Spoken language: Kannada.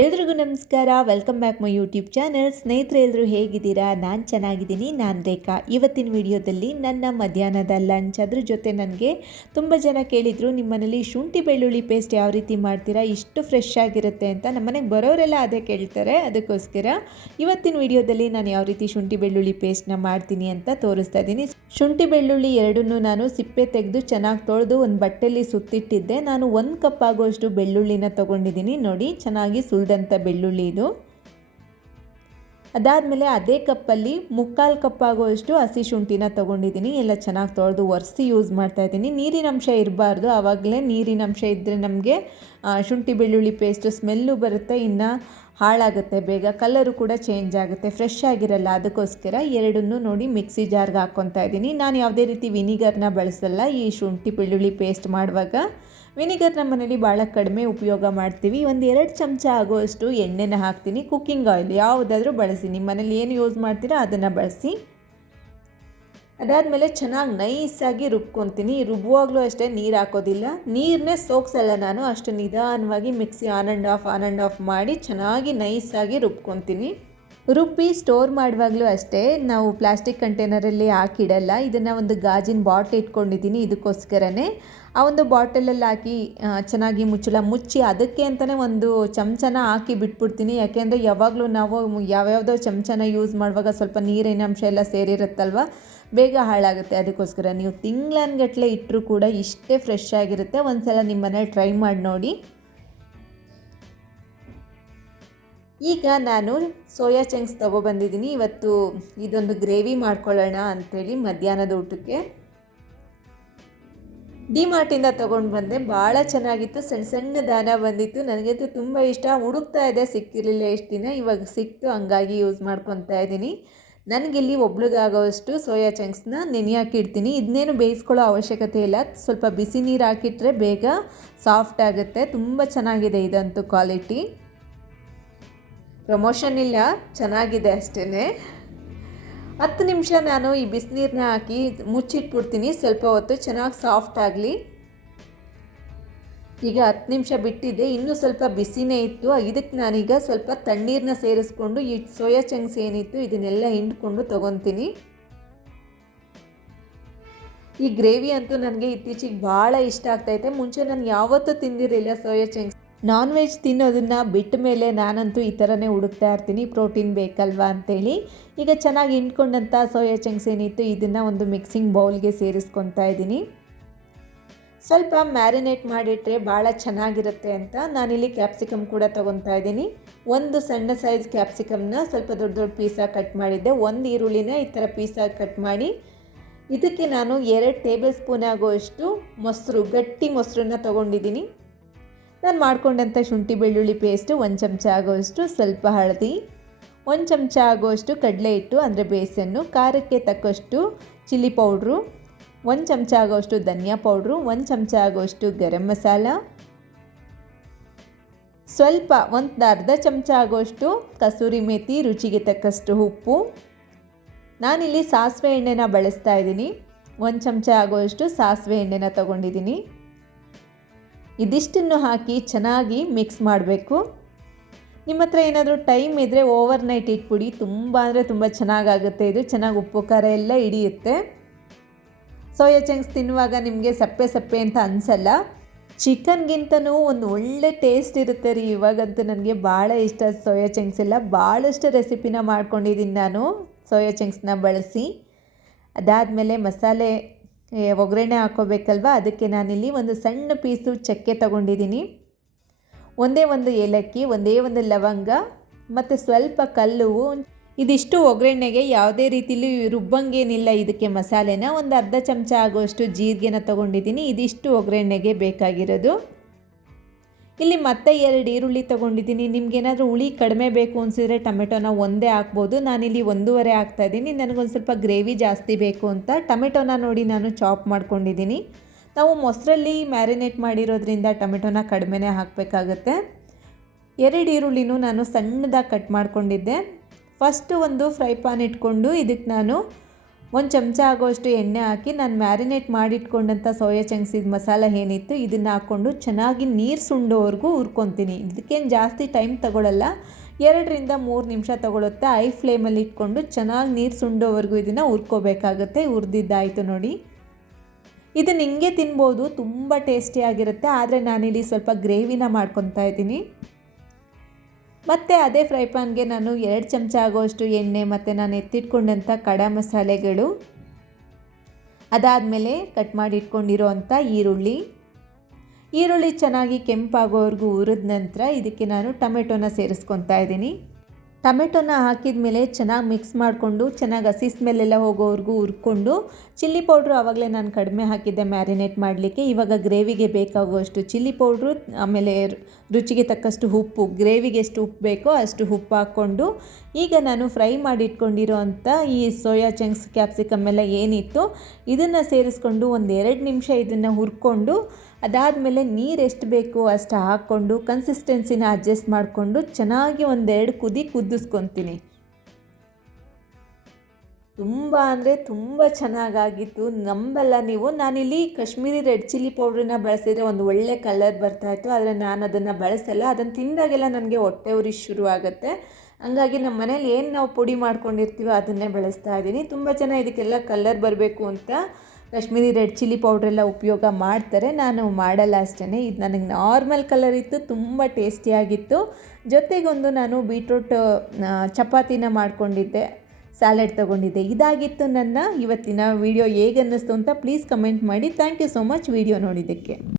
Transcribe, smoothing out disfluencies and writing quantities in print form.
ಎಲ್ರಿಗೂ ನಮಸ್ಕಾರ. Welcome back my YouTube channel. ಸ್ನೇಹಿತರೆ ಎಲ್ಲರೂ ಹೇಗಿದ್ದೀರಾ? ನಾನು ಚೆನ್ನಾಗಿದ್ದೀನಿ. ನಾನು ರೇಖಾ. ಇವತ್ತಿನ ವಿಡಿಯೋದಲ್ಲಿ ನನ್ನ ಮಧ್ಯಾಹ್ನದ ಲಂಚ್, ಅದ್ರ ಜೊತೆ ನನಗೆ ತುಂಬ ಜನ ಕೇಳಿದರು, ನಿಮ್ಮ ಮನೇಲಿ ಶುಂಠಿ ಬೆಳ್ಳುಳ್ಳಿ ಪೇಸ್ಟ್ ಯಾವ ರೀತಿ ಮಾಡ್ತೀರಾ, ಇಷ್ಟು ಫ್ರೆಶ್ ಆಗಿರುತ್ತೆ ಅಂತ. ನಮ್ಮ ಮನೆಗೆ ಬರೋರೆಲ್ಲ ಅದೇ ಕೇಳ್ತಾರೆ. ಅದಕ್ಕೋಸ್ಕರ ಇವತ್ತಿನ ವಿಡಿಯೋದಲ್ಲಿ ನಾನು ಯಾವ ರೀತಿ ಶುಂಠಿ ಬೆಳ್ಳುಳ್ಳಿ ಪೇಸ್ಟ್ನ ಮಾಡ್ತೀನಿ ಅಂತ ತೋರಿಸ್ತಾ ಇದ್ದೀನಿ. ಶುಂಠಿ ಬೆಳ್ಳುಳ್ಳಿ ಎರಡನ್ನೂ ನಾನು ಸಿಪ್ಪೆ ತೆಗೆದು ಚೆನ್ನಾಗಿ ತೊಳೆದು ಒಂದು ಬಟ್ಟೆಯಲ್ಲಿ ಸುತ್ತಿಟ್ಟಿದ್ದೆ. ನಾನು 1 ಕಪ್ ಆಗುವಷ್ಟು ಬೆಳ್ಳುಳ್ಳಿನ ತೊಗೊಂಡಿದ್ದೀನಿ. ನೋಡಿ, ಚೆನ್ನಾಗಿ ಸುಲಿದಂಥ ಬೆಳ್ಳುಳ್ಳಿ ಇದು. ಅದಾದಮೇಲೆ ಅದೇ ಕಪ್ಪಲ್ಲಿ 3/4 ಕಪ್ ಆಗುವಷ್ಟು ಹಸಿ ಶುಂಠಿನ ತೊಗೊಂಡಿದ್ದೀನಿ. ಎಲ್ಲ ಚೆನ್ನಾಗಿ ತೊಳೆದು ಒರೆಸಿ ಯೂಸ್ ಮಾಡ್ತಾಯಿದ್ದೀನಿ. ನೀರಿನಂಶ ಇರಬಾರ್ದು, ಆವಾಗಲೇ ನೀರಿನಂಶ ಇದ್ದರೆ ನಮಗೆ ಶುಂಠಿ ಬೆಳ್ಳುಳ್ಳಿ ಪೇಸ್ಟು ಸ್ಮೆಲ್ಲು ಬರುತ್ತೆ, ಇನ್ನು ಹಾಳಾಗುತ್ತೆ ಬೇಗ, ಕಲರು ಕೂಡ ಚೇಂಜ್ ಆಗುತ್ತೆ, ಫ್ರೆಶ್ ಆಗಿರಲ್ಲ. ಅದಕ್ಕೋಸ್ಕರ ಎರಡನ್ನೂ ನೋಡಿ ಮಿಕ್ಸಿ ಜಾರ್ಗೆ ಹಾಕ್ಕೊತಾ ಇದ್ದೀನಿ. ನಾನು ಯಾವುದೇ ರೀತಿ ವಿನಿಗರ್ನ ಬಳಸಲ್ಲ ಈ ಶುಂಠಿ ಬೆಳ್ಳುಳ್ಳಿ ಪೇಸ್ಟ್ ಮಾಡುವಾಗ. ವಿನಿಗರ್ ನಮ್ಮ ಮನೇಲಿ ಭಾಳ ಕಡಿಮೆ ಉಪಯೋಗ ಮಾಡ್ತೀವಿ. 1-2 ಚಮಚ ಆಗುವಷ್ಟು ಎಣ್ಣೆನ ಹಾಕ್ತೀನಿ. ಕುಕ್ಕಿಂಗ್ ಆಯಿಲ್ ಯಾವುದಾದ್ರೂ ಬಳಸಿ, ನಿಮ್ಮ ಮನೇಲಿ ಏನು ಯೂಸ್ ಮಾಡ್ತೀರಾ ಅದನ್ನು ಬಳಸಿ. ಅದಾದಮೇಲೆ ಚೆನ್ನಾಗಿ ನೈಸಾಗಿ ರುಬ್ಕೊತೀನಿ. ರುಬ್ಬುವಾಗಲೂ ಅಷ್ಟೇ ನೀರು ಹಾಕೋದಿಲ್ಲ, ನೀರನ್ನೇ ಸೋಕ್ಸಲ್ಲ ನಾನು. ಅಷ್ಟು ನಿಧಾನವಾಗಿ ಮಿಕ್ಸಿ ಆನ್ ಆ್ಯಂಡ್ ಆಫ್ ಮಾಡಿ ಚೆನ್ನಾಗಿ ನೈಸಾಗಿ ರುಬ್ಕೊತೀನಿ. ರುಬ್ಬಿ ಸ್ಟೋರ್ ಮಾಡುವಾಗಲೂ ಅಷ್ಟೇ ನಾವು ಪ್ಲಾಸ್ಟಿಕ್ ಕಂಟೈನರಲ್ಲಿ ಹಾಕಿಡಲ್ಲ. ಇದನ್ನು ಒಂದು ಗಾಜಿನ ಬಾಟ್ಲ್ ಇಟ್ಕೊಂಡಿದ್ದೀನಿ. ಇದಕ್ಕೋಸ್ಕರನೇ ಆ ಒಂದು ಬಾಟಲಲ್ಲಿ ಹಾಕಿ ಚೆನ್ನಾಗಿ ಮುಚ್ಚಳ ಮುಚ್ಚಿ ಅದಕ್ಕೆ ಅಂತಲೇ ಒಂದು ಚಮಚನ ಹಾಕಿ ಬಿಟ್ಬಿಡ್ತೀನಿ. ಯಾಕೆಂದರೆ ಯಾವಾಗಲೂ ನಾವು ಯಾವ್ಯಾವುದೋ ಚಮಚನ ಯೂಸ್ ಮಾಡುವಾಗ ಸ್ವಲ್ಪ ನೀರಿನ ಅಂಶ ಎಲ್ಲ ಸೇರಿರುತ್ತಲ್ವ, ಬೇಗ ಹಾಳಾಗುತ್ತೆ. ಅದಕ್ಕೋಸ್ಕರ ನೀವು ತಿಂಗಳನ್ಗಟ್ಟಲೆ ಇಟ್ಟರೂ ಕೂಡ ಇಷ್ಟೇ ಫ್ರೆಶ್ ಆಗಿರುತ್ತೆ. ಒಂದು ಸಲ ನಿಮ್ಮ ಮನೇಲಿ ಟ್ರೈ ಮಾಡಿ ನೋಡಿ. ಈಗ ನಾನು ಸೋಯಾ ಚಂಕ್ಸ್ ತೊಗೊಬಂದಿದ್ದೀನಿ. ಇವತ್ತು ಇದೊಂದು ಗ್ರೇವಿ ಮಾಡ್ಕೊಳ್ಳೋಣ ಅಂಥೇಳಿ ಮಧ್ಯಾಹ್ನದ ಊಟಕ್ಕೆ. ಡಿಮಾರ್ಟಿಂದ ತೊಗೊಂಡು ಬಂದೆ. ಭಾಳ ಚೆನ್ನಾಗಿತ್ತು, ಸಣ್ಣ ಸಣ್ಣ ದಾನ ಬಂದಿತ್ತು. ನನಗಂತೂ ತುಂಬ ಇಷ್ಟ. ಹುಡುಕ್ತಾ ಇದೆ, ಸಿಕ್ಕಿರಲಿಲ್ಲ ಎಷ್ಟು ದಿನ, ಇವಾಗ ಸಿಕ್ತು, ಹಂಗಾಗಿ ಯೂಸ್ ಮಾಡ್ಕೊತಾ ಇದ್ದೀನಿ. ನನಗಿಲ್ಲಿ ಒಬ್ಳಿಗಾಗೋವಷ್ಟು ಸೋಯಾ ಚಂಕ್ಸ್ನ ನೆನೆಯಾಕಿಡ್ತೀನಿ. ಇದನ್ನೇನು ಬೇಯಿಸ್ಕೊಳ್ಳೋ ಅವಶ್ಯಕತೆ ಇಲ್ಲ, ಸ್ವಲ್ಪ ಬಿಸಿ ನೀರು ಹಾಕಿಟ್ರೆ ಬೇಗ ಸಾಫ್ಟ್ ಆಗುತ್ತೆ. ತುಂಬ ಚೆನ್ನಾಗಿದೆ ಇದಂತೂ ಕ್ವಾಲಿಟಿ. ಪ್ರಮೋಷನ್ ಇಲ್ಲ, ಚೆನ್ನಾಗಿದೆ ಅಷ್ಟೇ. 10 ನಿಮಿಷ ನಾನು ಈ ಬಿಸಿನೀರನ್ನ ಹಾಕಿ ಮುಚ್ಚಿಟ್ಬಿಡ್ತೀನಿ, ಸ್ವಲ್ಪ ಹೊತ್ತು ಚೆನ್ನಾಗಿ ಸಾಫ್ಟ್ ಆಗಲಿ. ಈಗ 10 ನಿಮಿಷ ಬಿಟ್ಟಿದ್ದೆ, ಇನ್ನೂ ಸ್ವಲ್ಪ ಬಿಸಿನೇ ಇತ್ತು. ಇದಕ್ಕೆ ನಾನೀಗ ಸ್ವಲ್ಪ ತಣ್ಣೀರನ್ನ ಸೇರಿಸ್ಕೊಂಡು ಈ ಸೋಯಾ ಚಂಕ್ಸ್ ಏನಿತ್ತು ಇದನ್ನೆಲ್ಲ ಹಿಂಡ್ಕೊಂಡು ತೊಗೊತೀನಿ. ಈ ಗ್ರೇವಿ ಅಂತೂ ನನಗೆ ಇತ್ತೀಚೆಗೆ ಭಾಳ ಇಷ್ಟ ಆಗ್ತೈತೆ. ಮುಂಚೆ ನಾನು ಯಾವತ್ತೂ ತಿಂದಿರಲಿಲ್ಲ ಸೋಯಾ ಚಂಕ್ಸ್. ನಾನ್ ವೆಜ್ ತಿನ್ನೋದನ್ನು ಬಿಟ್ಟ ಮೇಲೆ ನಾನಂತೂ ಈ ಥರನೇ ಹುಡುಕ್ತಾ ಇರ್ತೀನಿ, ಪ್ರೋಟೀನ್ ಬೇಕಲ್ವಾ ಅಂಥೇಳಿ. ಈಗ ಚೆನ್ನಾಗಿ ಹಿಂಡ್ಕೊಂಡಂಥ ಸೋಯಾ ಚಂಕ್ಸ್ ಏನಿತ್ತು ಇದನ್ನು ಒಂದು ಮಿಕ್ಸಿಂಗ್ ಬೌಲ್ಗೆ ಸೇರಿಸ್ಕೊತಾ ಇದ್ದೀನಿ. ಸ್ವಲ್ಪ ಮ್ಯಾರಿನೇಟ್ ಮಾಡಿಟ್ರೆ ಭಾಳ ಚೆನ್ನಾಗಿರುತ್ತೆ ಅಂತ ನಾನಿಲ್ಲಿ ಕ್ಯಾಪ್ಸಿಕಮ್ ಕೂಡ ತೊಗೊತಾ ಇದ್ದೀನಿ. ಒಂದು ಸಣ್ಣ ಸೈಜ್ ಕ್ಯಾಪ್ಸಿಕಮ್ನ ಸ್ವಲ್ಪ ದೊಡ್ಡ ದೊಡ್ಡ ಪೀಸಾಗಿ ಕಟ್ ಮಾಡಿದ್ದೆ. 1 ಈರುಳ್ಳಿನ ಈ ಥರ ಪೀಸಾಗಿ ಕಟ್ ಮಾಡಿ ಇದಕ್ಕೆ ನಾನು 2 ಟೇಬಲ್ ಸ್ಪೂನ್ ಆಗುವಷ್ಟು ಮೊಸರು, ಗಟ್ಟಿ ಮೊಸರನ್ನ ತೊಗೊಂಡಿದ್ದೀನಿ. ನಾನು ಮಾಡ್ಕೊಂಡಂಥ ಶುಂಠಿ ಬೆಳ್ಳುಳ್ಳಿ ಪೇಸ್ಟು 1 ಚಮಚ ಆಗೋಷ್ಟು, ಸ್ವಲ್ಪ ಹಳದಿ, 1 ಚಮಚ ಆಗೋಷ್ಟು ಕಡಲೆ ಹಿಟ್ಟು ಅಂದರೆ ಬೇಸನ್ನು, ಖಾರಕ್ಕೆ ತಕ್ಕಷ್ಟು ಚಿಲ್ಲಿ ಪೌಡ್ರು, 1 ಚಮಚ ಆಗೋಷ್ಟು ಧನಿಯಾ ಪೌಡ್ರು, 1 ಚಮಚ ಆಗೋಷ್ಟು ಗರಂ ಮಸಾಲ, ಸ್ವಲ್ಪ ಒಂದು ಅರ್ಧ ಚಮಚ ಆಗೋಷ್ಟು ಕಸೂರಿ ಮೇಥಿ, ರುಚಿಗೆ ತಕ್ಕಷ್ಟು ಉಪ್ಪು. ನಾನಿಲ್ಲಿ ಸಾಸಿವೆ ಎಣ್ಣೆನ ಬಳಸ್ತಾ ಇದ್ದೀನಿ. 1 ಚಮಚ ಆಗೋಷ್ಟು ಸಾಸಿವೆ ಎಣ್ಣೆನ ತೊಗೊಂಡಿದ್ದೀನಿ. ಇದಿಷ್ಟನ್ನು ಹಾಕಿ ಚೆನ್ನಾಗಿ ಮಿಕ್ಸ್ ಮಾಡಬೇಕು. ನಿಮ್ಮ ಹತ್ರ ಏನಾದರೂ ಟೈಮ್ ಇದ್ದರೆ ಓವರ್ನೈಟ್ ಇಟ್ಬಿಡಿ, ತುಂಬ ಅಂದರೆ ತುಂಬ ಚೆನ್ನಾಗಾಗುತ್ತೆ. ಇದು ಚೆನ್ನಾಗಿ ಉಪ್ಪು ಖಾರ ಎಲ್ಲ ಹಿಡಿಯುತ್ತೆ. ಸೋಯಾ ಚಂಕ್ಸ್ ತಿನ್ನುವಾಗ ನಿಮಗೆ ಸಪ್ಪೆ ಸಪ್ಪೆ ಅಂತ ಅನಿಸಲ್ಲ. ಚಿಕನ್ಗಿಂತನೂ ಒಂದು ಒಳ್ಳೆ ಟೇಸ್ಟ್ ಇರುತ್ತೆ ರೀ. ಇವಾಗಂತೂ ನನಗೆ ಭಾಳ ಇಷ್ಟ ಸೋಯಾ ಚಂಕ್ಸ್ ಎಲ್ಲ. ಭಾಳಷ್ಟು ರೆಸಿಪಿನ ಮಾಡ್ಕೊಂಡಿದ್ದೀನಿ ನಾನು ಸೋಯಾ ಚಂಕ್ಸ್ನ ಬಳಸಿ. ಅದಾದಮೇಲೆ ಮಸಾಲೆ ಒಗ್ಗರಣೆ ಹಾಕ್ಕೋಬೇಕಲ್ವ, ಅದಕ್ಕೆ ನಾನಿಲ್ಲಿ ಒಂದು ಸಣ್ಣ ಪೀಸು ಚಕ್ಕೆ ತೊಗೊಂಡಿದ್ದೀನಿ, ಒಂದೇ ಒಂದು ಏಲಕ್ಕಿ, ಒಂದೇ ಒಂದು ಲವಂಗ ಮತ್ತು ಸ್ವಲ್ಪ ಕಲ್ಲುವು. ಇದಿಷ್ಟು ಒಗ್ಗರಣೆಗೆ ಯಾವುದೇ ರೀತಿಲಿ ರುಬ್ಬಂಗೇನಿಲ್ಲ ಇದಕ್ಕೆ ಮಸಾಲೆನ. ಒಂದು ಅರ್ಧ ಚಮಚ ಆಗುವಷ್ಟು ಜೀರಿಗೆನ ತೊಗೊಂಡಿದ್ದೀನಿ. ಇದಿಷ್ಟು ಒಗ್ಗರಣೆಗೆ ಬೇಕಾಗಿರೋದು. ಇಲ್ಲಿ ಮತ್ತೆ 2 ಈರುಳ್ಳಿ ತೊಗೊಂಡಿದ್ದೀನಿ. ನಿಮಗೇನಾದರೂ ಹುಳಿ ಕಡಿಮೆ ಬೇಕು ಅನಿಸಿದ್ರೆ ಟೊಮೆಟೊನ ಒಂದೇ ಹಾಕ್ಬೋದು. ನಾನಿಲ್ಲಿ 1.5 ಹಾಕ್ತಾಯಿದ್ದೀನಿ. ನನಗೊಂದು ಸ್ವಲ್ಪ ಗ್ರೇವಿ ಜಾಸ್ತಿ ಬೇಕು ಅಂತ ಟೊಮೆಟೊನ ನೋಡಿ ನಾನು ಚಾಪ್ ಮಾಡ್ಕೊಂಡಿದ್ದೀನಿ. ನಾವು ಮೊಸರಲ್ಲಿ ಮ್ಯಾರಿನೇಟ್ ಮಾಡಿರೋದ್ರಿಂದ ಟೊಮೆಟೊನ ಕಡಿಮೆನೇ ಹಾಕಬೇಕಾಗತ್ತೆ. 2 ಈರುಳ್ಳಿನೂ ನಾನು ಸಣ್ಣದಾಗಿ ಕಟ್ ಮಾಡ್ಕೊಂಡಿದ್ದೆ. ಫಸ್ಟು ಒಂದು ಫ್ರೈ ಪ್ಯಾನ್ ಇಟ್ಕೊಂಡು ಇದಕ್ಕೆ ನಾನು 1 ಚಮಚ ಆಗೋಷ್ಟು ಎಣ್ಣೆ ಹಾಕಿ ನಾನು ಮ್ಯಾರಿನೇಟ್ ಮಾಡಿಟ್ಕೊಂಡಂಥ ಸೋಯಾ ಚಂಕ್ಸಿದ ಮಸಾಲ ಏನಿತ್ತು ಇದನ್ನು ಹಾಕ್ಕೊಂಡು ಚೆನ್ನಾಗಿ ನೀರು ಸುಂಡೋವರೆಗೂ ಹುರ್ಕೊತೀನಿ. ಇದಕ್ಕೇನು ಜಾಸ್ತಿ ಟೈಮ್ ತಗೊಳ್ಳಲ್ಲ, 2ರಿಂದ 3 ನಿಮಿಷ ತಗೊಳುತ್ತೆ. ಹೈ ಫ್ಲೇಮಲ್ಲಿ ಇಟ್ಕೊಂಡು ಚೆನ್ನಾಗಿ ನೀರು ಸುಂಡೋವರೆಗೂ ಇದನ್ನು ಹುರ್ಕೋಬೇಕಾಗುತ್ತೆ. ಹುರಿದಿದ್ದಾಯಿತು ನೋಡಿ. ಇದನ್ನು ಹಿಂಗೆ ತಿನ್ಬೋದು, ತುಂಬ ಟೇಸ್ಟಿಯಾಗಿರುತ್ತೆ. ಆದರೆ ನಾನಿಲ್ಲಿ ಸ್ವಲ್ಪ ಗ್ರೇವಿನ ಮಾಡ್ಕೊತಾ ಇದ್ದೀನಿ. ಮತ್ತು ಅದೇ ಫ್ರೈ ಪ್ಯಾನ್ಗೆ ನಾನು 2 ಚಮಚ ಆಗೋಷ್ಟು ಎಣ್ಣೆ ಮತ್ತು ನಾನು ಎತ್ತಿಟ್ಕೊಂಡಂಥ ಕಡ ಮಸಾಲೆಗಳು, ಅದಾದಮೇಲೆ ಕಟ್ ಮಾಡಿ ಇಟ್ಕೊಂಡಿರೋವಂಥ ಈರುಳ್ಳಿ ಚೆನ್ನಾಗಿ ಕೆಂಪಾಗೋವರೆಗೂ ಹುರಿದ ನಂತರ ಇದಕ್ಕೆ ನಾನು ಟೊಮೆಟೊನ ಸೇರಿಸ್ಕೊತಾ ಇದ್ದೀನಿ. ಟೊಮೆಟೊನ ಹಾಕಿದ ಮೇಲೆ ಚೆನ್ನಾಗಿ ಮಿಕ್ಸ್ ಮಾಡಿಕೊಂಡು ಚೆನ್ನಾಗಿ ಹಸಿ ಸ್ಮೆಲ್ಲೆಲ್ಲ ಹೋಗೋವರೆಗೂ ಹುರ್ಕೊಂಡು, ಚಿಲ್ಲಿ ಪೌಡ್ರು ಆವಾಗಲೇ ನಾನು ಕಡಿಮೆ ಹಾಕಿದ್ದೆ ಮ್ಯಾರಿನೇಟ್ ಮಾಡಲಿಕ್ಕೆ. ಇವಾಗ ಗ್ರೇವಿಗೆ ಬೇಕಾಗುವಷ್ಟು ಚಿಲ್ಲಿ ಪೌಡ್ರು, ಆಮೇಲೆ ರುಚಿಗೆ ತಕ್ಕಷ್ಟು ಉಪ್ಪು, ಗ್ರೇವಿಗೆ ಎಷ್ಟು ಉಪ್ಪು ಬೇಕೋ ಅಷ್ಟು ಉಪ್ಪು ಹಾಕ್ಕೊಂಡು, ಈಗ ನಾನು ಫ್ರೈ ಮಾಡಿ ಇಟ್ಕೊಂಡಿರೋ ಅಂಥ ಈ ಸೋಯಾ ಚಂಕ್ಸ್ ಕ್ಯಾಪ್ಸಿಕಮ್ ಎಲ್ಲ ಏನಿತ್ತು ಇದನ್ನು ಸೇರಿಸ್ಕೊಂಡು 1-2 ನಿಮಿಷ ಇದನ್ನು ಹುರ್ಕೊಂಡು, ಅದಾದಮೇಲೆ ನೀರು ಎಷ್ಟು ಬೇಕು ಅಷ್ಟು ಹಾಕ್ಕೊಂಡು ಕನ್ಸಿಸ್ಟೆನ್ಸಿನ ಅಡ್ಜಸ್ಟ್ ಮಾಡಿಕೊಂಡು ಚೆನ್ನಾಗಿ 1-2 ಕುದಿ ಕುದಿಸ್ಕೊತೀನಿ. ತುಂಬ ಅಂದರೆ ತುಂಬ ಚೆನ್ನಾಗಾಗಿತ್ತು. ನಂಬಲ್ಲ ನೀವು, ನಾನಿಲ್ಲಿ ಕಾಶ್ಮೀರಿ ರೆಡ್ ಚಿಲ್ಲಿ ಪೌಡ್ರನ್ನ ಬಳಸಿದರೆ ಒಂದು ಒಳ್ಳೆ ಕಲರ್ ಬರ್ತಾಯಿತ್ತು. ಆದರೆ ನಾನು ಅದನ್ನು ಬಳಸಲ್ಲ. ಅದನ್ನು ತಿಂದಾಗೆಲ್ಲ ನನಗೆ ಹೊಟ್ಟೆ ಉರಿ ಶುರು ಆಗುತ್ತೆ. ಹಂಗಾಗಿ ನಮ್ಮ ಮನೇಲಿ ಏನು ನಾವು ಪುಡಿ ಮಾಡ್ಕೊಂಡಿರ್ತೀವೋ ಅದನ್ನೇ ಬಳಸ್ತಾ ಇದ್ದೀನಿ. ತುಂಬ ಜನ ಇದಕ್ಕೆಲ್ಲ ಕಲರ್ ಬರಬೇಕು ಅಂತ ಕಾಶ್ಮೀರಿ ರೆಡ್ ಚಿಲ್ಲಿ ಪೌಡ್ರೆಲ್ಲ ಉಪಯೋಗ ಮಾಡ್ತಾರೆ, ನಾನು ಮಾಡಲ್ಲ ಅಷ್ಟೇ. ಇದು ನನಗೆ ನಾರ್ಮಲ್ ಕಲರ್ ಇತ್ತು, ತುಂಬ ಟೇಸ್ಟಿಯಾಗಿತ್ತು. ಜೊತೆಗೊಂದು ನಾನು ಬೀಟ್ರೂಟ್ ಚಪಾತಿನ ಮಾಡ್ಕೊಂಡಿದ್ದೆ, ಸ್ಯಾಲೆಡ್ ತೊಗೊಂಡಿದ್ದೆ. ಇದಾಗಿತ್ತು ನನ್ನ ಇವತ್ತಿನ ವಿಡಿಯೋ. ಹೇಗೆ ಅನ್ನಿಸ್ತು ಅಂತ ಪ್ಲೀಸ್ ಕಮೆಂಟ್ ಮಾಡಿ. Thank you so much video ನೋಡಿದ್ದಕ್ಕೆ.